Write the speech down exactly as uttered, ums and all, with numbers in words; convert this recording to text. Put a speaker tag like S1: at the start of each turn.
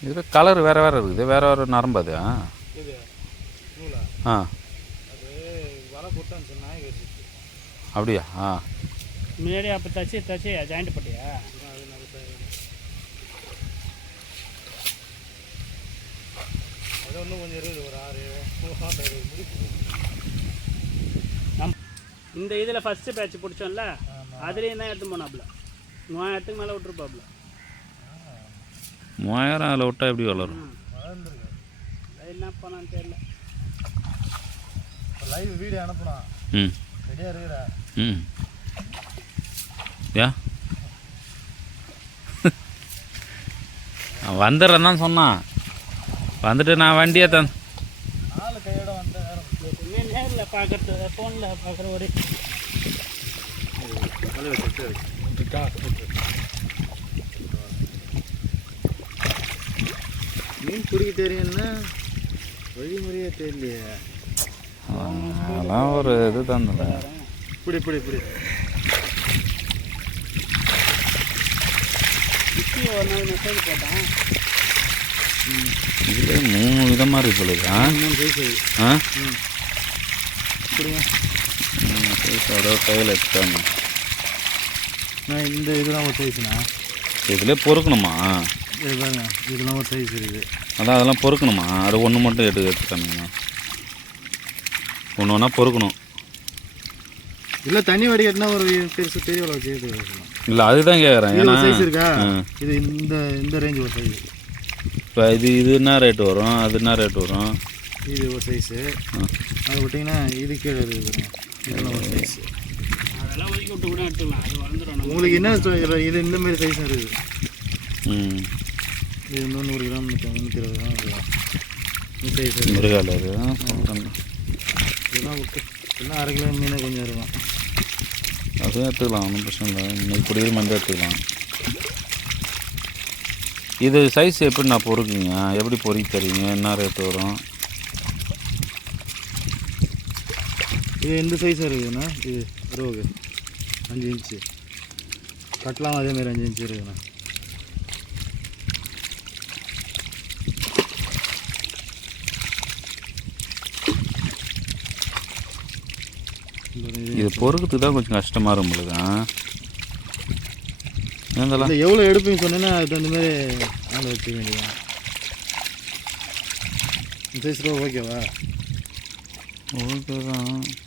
S1: இது கலர் வேறு வேறு இருக்குது, வேறு வேறு நரம்பு அது.
S2: இது நூலா?
S1: ஆ,
S2: அது வலை போட்டான்னு நாய் வச்சுட்டு.
S1: அப்படியா? ஆ,
S3: முன்னாடி அப்போ தச்சு தச்சு ஜாயிண்ட் பட்டியா?
S2: அது நல்ல அது ஒன்றும் கொஞ்சம் இருக்குது, ஒரு ஆறு முடிச்சு.
S3: இந்த இதில் ஃபஸ்ட்டு பேட்ச் பிடிச்சோம்ல, அதுலேயும் தான் எடுத்து போனாப்புல. மூவாயிரத்துக்கு மேலே விட்டுருப்பாப்புல.
S1: மூவாயிரம் அதில் விட்டா எப்படி வளரும்?
S2: வளர்ந்துருக்கு.
S3: அது என்ன பண்ணான்னு தெரியல.
S2: லைவ் வீடியோ அனுப்புனா.
S1: ம்,
S2: ரெடியாக இருக்கிறா?
S1: ம், யா வந்துடுறேன் தான் சொன்னான். வந்துட்டு நான் வண்டியை தன்
S2: ஆளு கையோட வந்த
S3: எப்பவுமே நேரில் பார்க்குறது, ஃபோனில் பார்க்குற ஒரு
S2: மீன் பிடிக்க தெரியும்னா வழிமுறையே தெரியலையே.
S1: அதெல்லாம் ஒரு இது தந்தல.
S2: இப்படி இப்படி இப்படி
S3: ஒரு நாள் மெசேஜ் போட்டான்.
S1: இதுல மூணு விதமாக இருக்கு சொல்லுதா?
S2: மூணு சைஸ்.
S1: ஆ,
S2: ம் இப்படிங்க
S1: மூணு சைஸ் அதோ கையில் எடுத்துட்டாங்க.
S2: நான் இந்த இதெல்லாம் ஒரு சைஸ்ண்ணா.
S1: இதில் பொறுக்கணுமா?
S2: இது பாருங்க, இதெல்லாம் ஒரு சைஸ் இருக்குது.
S1: அதான் அதெல்லாம் பொறுக்கணுமா? அது ஒன்று மட்டும் எடுத்து எடுத்துட்டானுங்கண்ணா. ஒன்று ஒன்றா பொறுக்கணும்.
S2: இல்லை தண்ணி வடிகட்டினா ஒரு பெருசு பெரிய அளவு சேர்த்து வைக்கலாம்.
S1: இல்லை அதுதான் கேட்குறேன். ஏன்னா
S2: சைஸ் இருக்கா? இது இந்த இந்த ரேஞ்ச் ஒரு சைஸ்.
S1: இப்போ இது இது என்ன ரேட்டு வரும், அது என்ன ரேட்டு வரும்?
S2: இது ஒரு சைஸு. அது விட்டிங்கன்னா இது கீழே இருக்குது, இதெல்லாம் ஒரு சைஸு.
S3: அதெல்லாம் ஒதுக்கி விட்டு கூட எடுத்துக்கலாம், அது வளர்ந்துடும்.
S2: உங்களுக்கு என்ன இது இந்த மாதிரி சைஸ் இருக்குது.
S1: ம்,
S2: இது இன்னும் நூறு கிராம் நூற்றி இருபது கிராம் இருக்கலாம். இந்த சைஸ்
S1: மிருகால அது சொல்கிறேன்.
S2: இதெல்லாம் விட்டு இன்னும் அரை கிலோ மீன் கொஞ்சம் இருக்கும்.
S1: அதுவும் எடுத்துக்கலாம், ஒன்றும் பிரச்சனை இல்லை. இன்னைக்கு குடிக்கிற மாதிரி எடுத்துக்கலாம். இது சைஸ் எப்படி நான் பொறுக்குங்க? எப்படி பொறுக்கி தருவீங்க? என்ன ரேட்டு வரும்?
S2: இது எந்த சைஸாக இருக்குதுண்ணா? இது ரோகு அஞ்சு இன்ச்சு கட்டலாம், அதேமாதிரி அஞ்சு இன்ச்சு இருக்குதுண்ணா.
S1: இது பொறுக்கிறதுக்கு தான் கொஞ்சம் கஷ்டமாக இருக்கும் உங்களுக்கு. ஏந்தெல்லாம்
S2: எவ்வளோ எடுப்பீங்க சொன்னேன்னா அதுக்கு தகுந்த மாதிரி ஆள் வச்சுக்க வேண்டியதான். இந்த சைஸ் ரூபா ஓகேவா?
S1: ஓகே தான்.